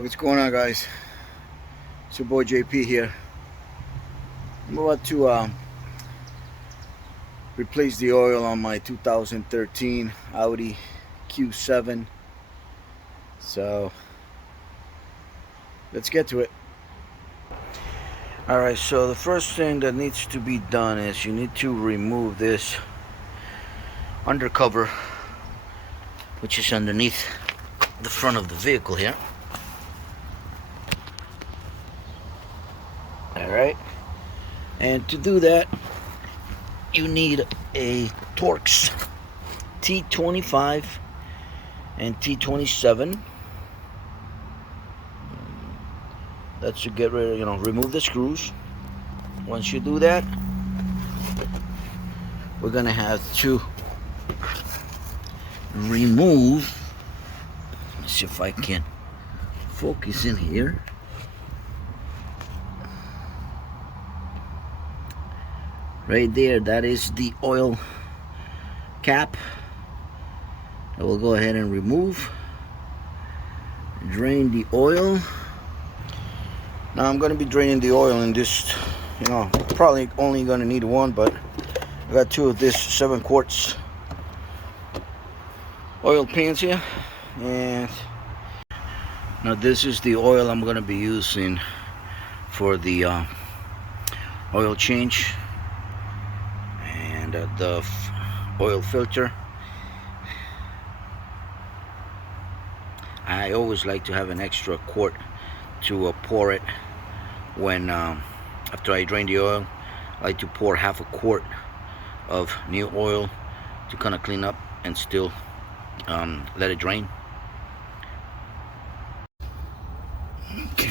Alright, what's going on, guys? It's your boy JP here. I'm about to replace the oil on my 2013 Audi Q7. So let's get to it. Alright, so the first thing that needs to be done is you need to remove this undercover, which is underneath the front of the vehicle here. Alright, and to do that you need a Torx T25 and T27. That's to get rid of, remove the screws. Once you do that, we're gonna have to remove, let's see if I can focus in here. Right there, that is the oil cap. I will go ahead and remove, drain the oil. Now I'm going to be draining the oil in this, probably only going to need one, but I got two of this 7 quarts oil pans here. And now this is the oil I'm going to be using for the oil change and the oil filter. I always like to have an extra quart to pour it when after I drain the oil. I like to pour half a quart of new oil to kind of clean up and still let it drain. Okay.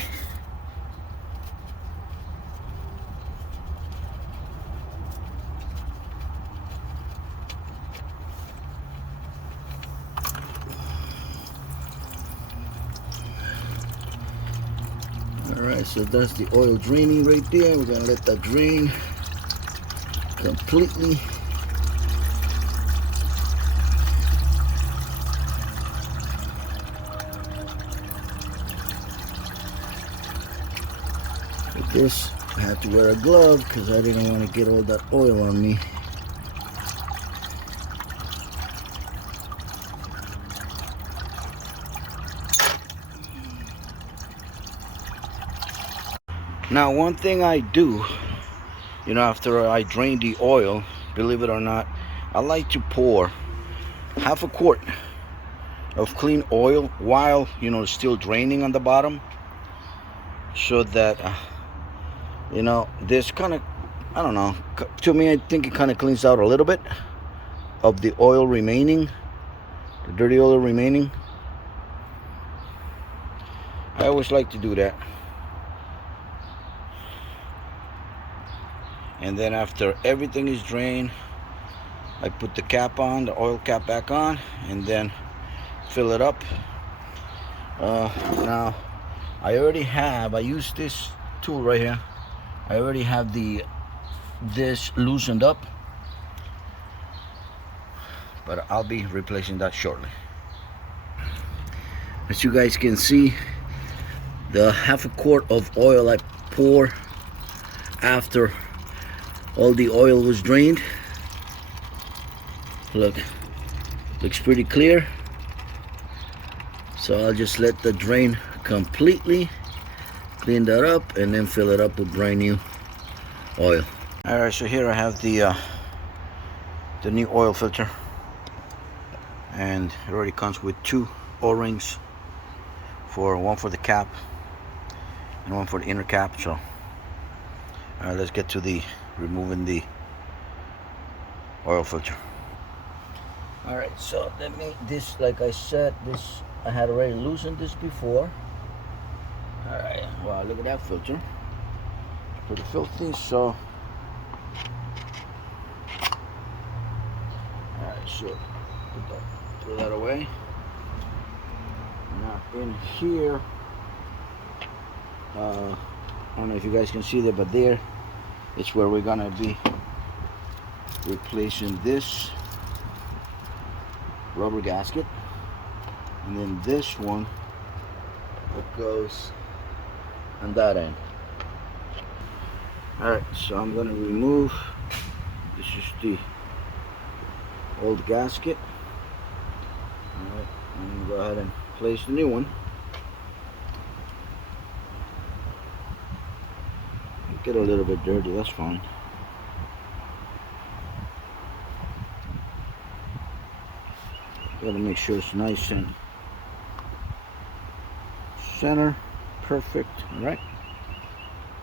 Alright, so that's the oil draining right there. We're going to let that drain completely. With this, I had to wear a glove because I didn't want to get all that oil on me. Now, one thing I do, after I drain the oil, believe it or not, I like to pour half a quart of clean oil while, still draining on the bottom, so that, this kind of, I don't know, to me, I think it kind of cleans out a little bit of the oil remaining, the dirty oil remaining. I always like to do that. And then after everything is drained, I put the cap on, the oil cap back on, and then fill it up. Now, I use this tool right here. I already have this loosened up, but I'll be replacing that shortly. As you guys can see, the half a quart of oil I pour after all the oil was drained. Looks pretty clear. So I'll just let that drain completely, clean that up, and then fill it up with brand new oil. Alright, so here I have the new oil filter, and it already comes with 2 O-rings, one for the cap and one for the inner cap. So alright, let's get to the removing the oil filter. Alright, so like I said, I had already loosened this before. Alright, wow, look at that filter. Pretty filthy, so alright, so throw that away. Now in here, I don't know if you guys can see that, but there it's where we're gonna be replacing this rubber gasket, and then this one goes on that end. Alright, so I'm going to remove, this is the old gasket. Alright, I'm going to go ahead and place the new one. Get a little bit dirty, that's fine. Gotta make sure it's nice and center, perfect. Alright,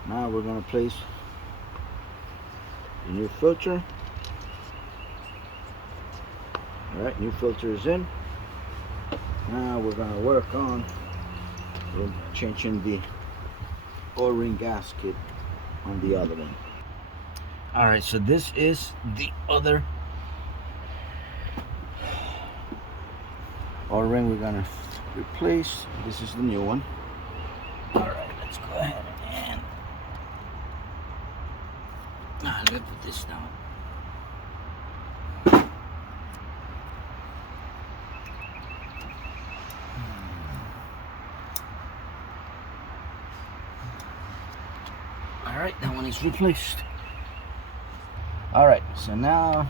now we're gonna place the new filter. Alright, new filter is in. Now we're gonna work on changing the O-ring gasket on the other one. Alright, so this is the other O-ring we're gonna replace. This is the new one. Alright, let's go ahead and let me put this down. Alright, that one is replaced. Alright, so now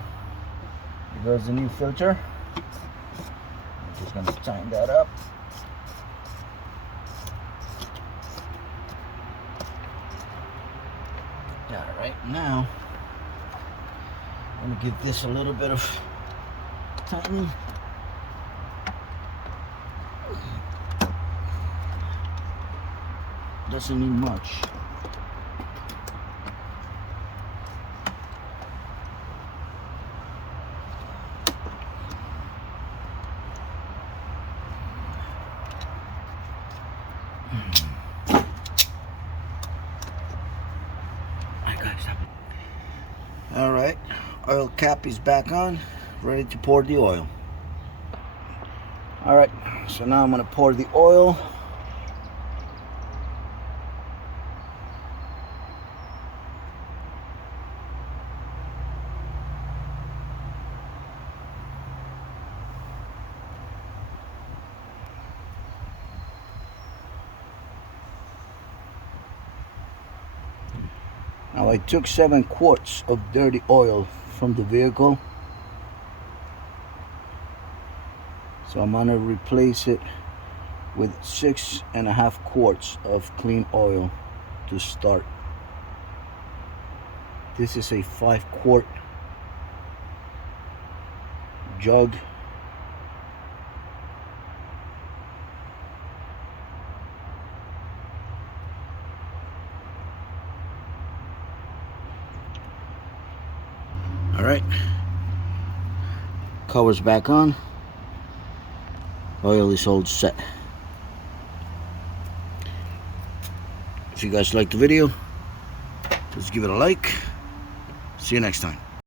here goes the new filter. I'm just going to tighten that up. Alright, now I'm going to give this a little bit of tightening. Doesn't need much. Alright, oil cap is back on, ready to pour the oil. Alright, so now I'm going to pour the oil. Now I took 7 quarts of dirty oil from the vehicle, so I'm gonna replace it with 6.5 quarts of clean oil to start. This is a 5-quart jug. Alright, covers back on, oil is all set. If you guys liked the video, please give it a like. See you next time.